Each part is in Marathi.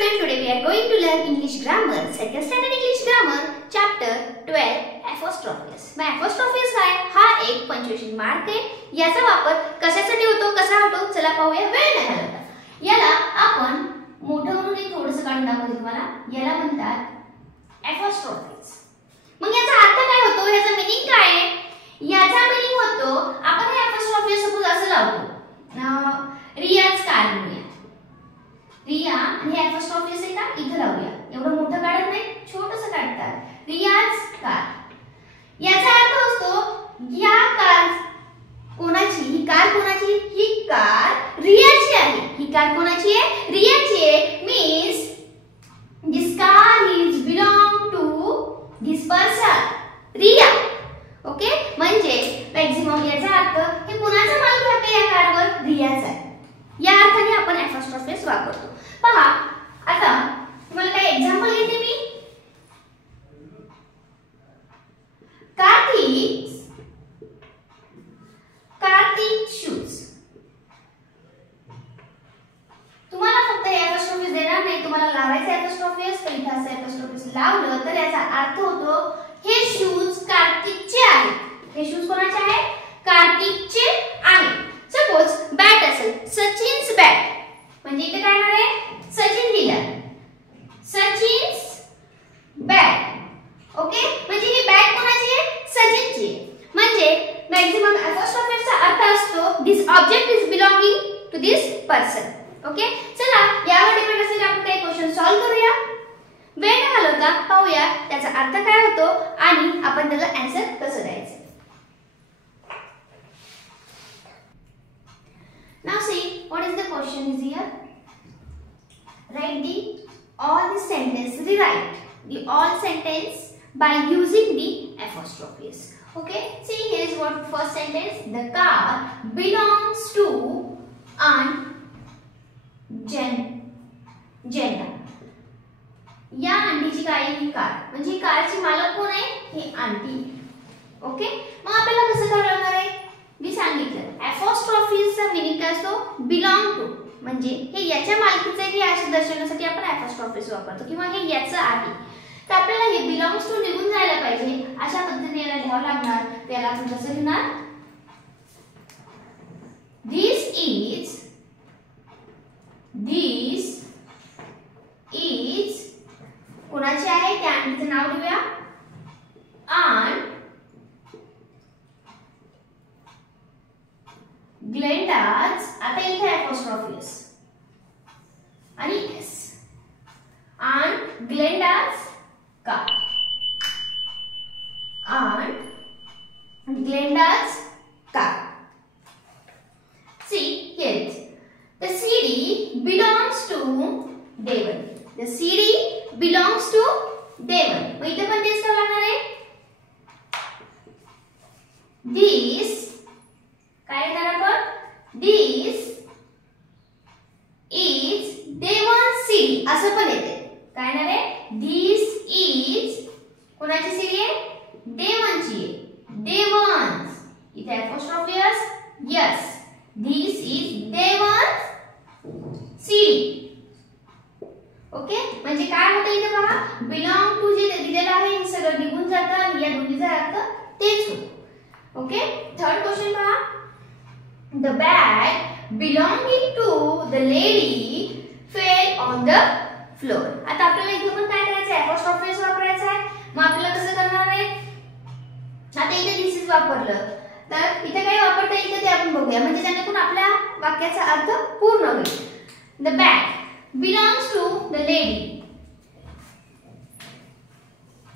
students, today we are going to learn English grammar, second standard English grammar, chapter 12 apostrophes. मग apostrophes काय? हा एक पंक्चुएशन मार्क आहे. याचा वापर कशासाठी होतो, कसा होतो? चला पाहूया वेळ न घालवता. याला आपण मोठं म्हणून एक थोडंसं काढून दाखवते तुम्हाला. याला म्हणतात apostrophes. मग याचा अर्थ काय होतो? याचा मीनिंग काय आहे? याचा मीनिंग होतो आपण हे apostrophes सपोज असं लावतो. रियाज कार म्हणूया. रिया आणि हे apostrophes आहे का इथे लावूया. एवढं मोठं काढत नाही, छोटंसं काढतात. रियाज कार. याचा अर्थ असतो या कार कोणाची? ही कार कोणाची? ही कार रियाची आहे. ही कार कोणाची आहे? रियाची आहे. Means this car is belong to this person, Riya. Okay, म्हणजे मॅक्झिमम याचा अर्थ हे कुणाचा मालक आहे या कारवर? रियाचा आहे. या अर्थाने आपण apostrophes वापरतो. पहा आता तुम्हाला काही एक्झाम्पल देते मी. कार्तिक शूज. तुम्हाला फक्त हे apostrophes देणार नाही, तुम्हाला लावायचे apostrophes. तर इथे असं apostrophes लावलं तर याचा अर्थ होतो हे शूज कार्तिकचे आहेत. हे शूज कोणाचे आहेत? कार्तिकचे आहेत. सपोज बॅट असेल, सचिन्स बॅट, म्हणजे इथे काय येणार आहे? सचिन लिहिलं, सचिन्स बॅट. ओके, म्हणजे ही बॅट कोणाची आहे? सचिनची आहे. म्हणजे मॅक्झिमम apostrophes चा अर्थ असतो this object is belonging to this person. Okay, चला यावर डिपेंड असेल आपण काही क्वेश्चन सॉल्व्ह करूया. वेळ न घालवता पाहूया त्याचा अर्थ काय होतो आणि आपण त्याला आन्सर कसं द्यायचं. Now see what is the question is here. Write the all the sentence. Rewrite the all sentence by using the apostrophes. Okay. See here is what first sentence. The car belongs to Aunt Jenda. या आंटीची काय आहे? ही कार. म्हणजे कारची मालक कोण आहे? ही आंटी. ओके. मग आपल्याला कसं करावं लागणार आहे? मी सांगितलं apostrophes चा मीनिंग काय असतो? Belong to. म्हणजे हे याच्या मालकीचे आहे हे असे दर्शवण्यासाठी आपण apostrophes वापरतो किंवा हे याचं आहे. तर आपल्याला हे बिलॉंग्स टू निघून जायला पाहिजे. अशा पद्धतीने याला लिहावं लागणार. त्याला आपण कसं लिहिणार? This is कोणाचे आहे? त्या आंटीचं नाव लिहूया. Aunt Glenda's. आता इथे apostrophes आणि s. Aunt Glenda's car. Aunt Glenda's car. See here. The CD belongs to Devon. The CD belongs to Devon. मग इथे पण तेच करावं लागणार आहे. This काय येणार आपण? This is Devon's CD असं पण येते. काय येणार आहे? This is कोणाची CD आहे? Devonची आहे. Devon's. इथे apostrophes. Yes. This is Devon's CD. Okay, म्हणजे काय होतं इथे पहा? बिलॉंग टू जे दिलेलं आहे हे सगळं निघून जातं आणि या दोन्हीचा अर्थ तेच होतो. ओके, थर्ड क्वेश्चन पहा. The bag belonging to the lady fell on the floor. आता आपल्याला इथे पण काय करायचं आहे? apostrophes वापरायचं आहे. मग आपल्याला कसं करणार आहे? आता इथे this is वापरलं तर इथे काय वापरता येईल ते आपण बघूया. म्हणजे त्याने आपल्या वाक्याचा अर्थ पूर्ण होईल. The bag belongs to the lady.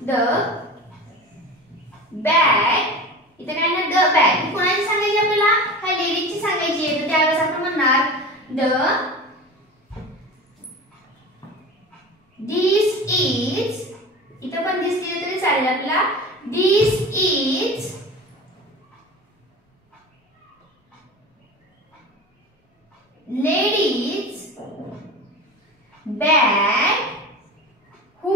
The bag इथे काय ना the bag कोणाची सांगायची आपल्याला? हा लेडीची सांगायची आहे. तर त्यावेळेस आपण म्हणणार the this is. इथे पण this दिलं तरी चालेल आपल्याला. This is ladies bag who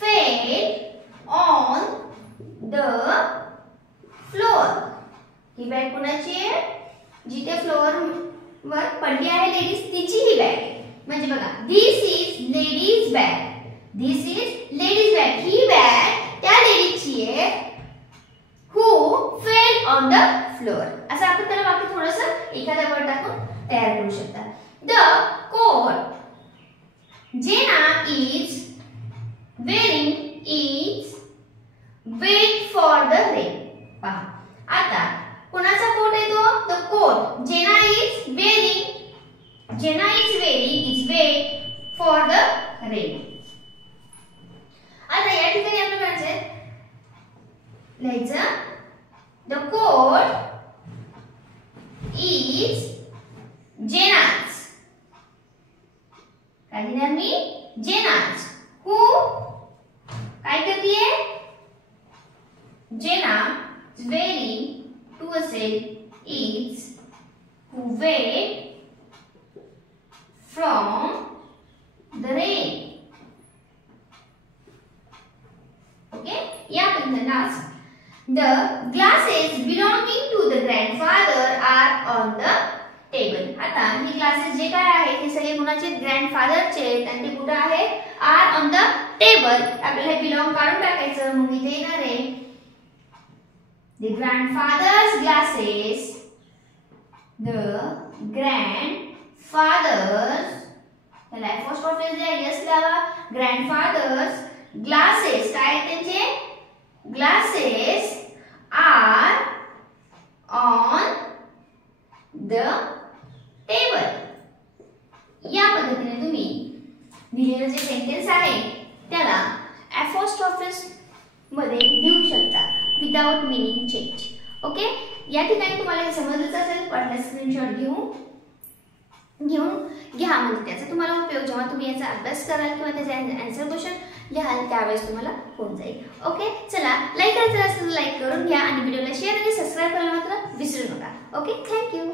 fell on the floor. He bag कोणाची आहे? जिथे फ्लोअर वर पडली आहे लेडीज तिची ही बॅग आहे. म्हणजे बघा this is ladies bag. This is ladies bag. ही बॅग त्या लेडीची आहे who fell on the floor. असं आपण त्याला वाक्य थोडंसं एखादा वर्ड टाकून तयार करू शकता. The coat Jenna is wearing is wet for the rain. पहा आता कोणाचा कोट आहे तो? The coat Jenna is wearing. Jenna is wearing is wet for the rain. आता या ठिकाणी आपण म्हणायचं लिहायचं द कोट इज जेना's. काय लिहिणार मी? जेना's. हू काय करतीये? जेना वेअरिंग टू असेल is who wet from the rain. Okay या पद्धतीने the glasses belonging to the grandfather are on the table. आता ही ग्लासेस जे काय आहेत हे सगळे कुणाचे? ग्रँडफादरचे आहेत आणि ते कुठे आहेत? Are on the table. आपल्याला हे बिलॉंग काढून टाकायचं. मग इथे येणार आहे the grandfather's glasses. The grandfather's त्याला एपोस्ट्रोफी द्या. यस लावा. ग्रँडफादर्स ग्लासेस काय त्यांचे? Glasses are on the table. या पद्धतीने तुम्ही दिलेलं जे सेंटेन्स आहे त्याला एपोस्ट्रोफिस मध्ये लिहू शकता विदाउट मीनिंग चेंज. ओके या ठिकाणी तुम्हाला हे समजलंच असेल. वाटल्यास स्क्रीनशॉट घेऊन घ्या. म्हणजे त्याचा तुम्हाला उपयोग जेव्हा तुम्ही याचा अभ्यास कराल किंवा त्याचे आन्सर क्वेश्चन लिहाल त्यावेळेस तुम्हाला होऊन जाईल. ओके चला लाईक करायचं असेल लाईक करून घ्या आणि व्हिडिओला शेअर आणि सबस्क्राईब करायला मात्र विसरू नका. Okay thank you.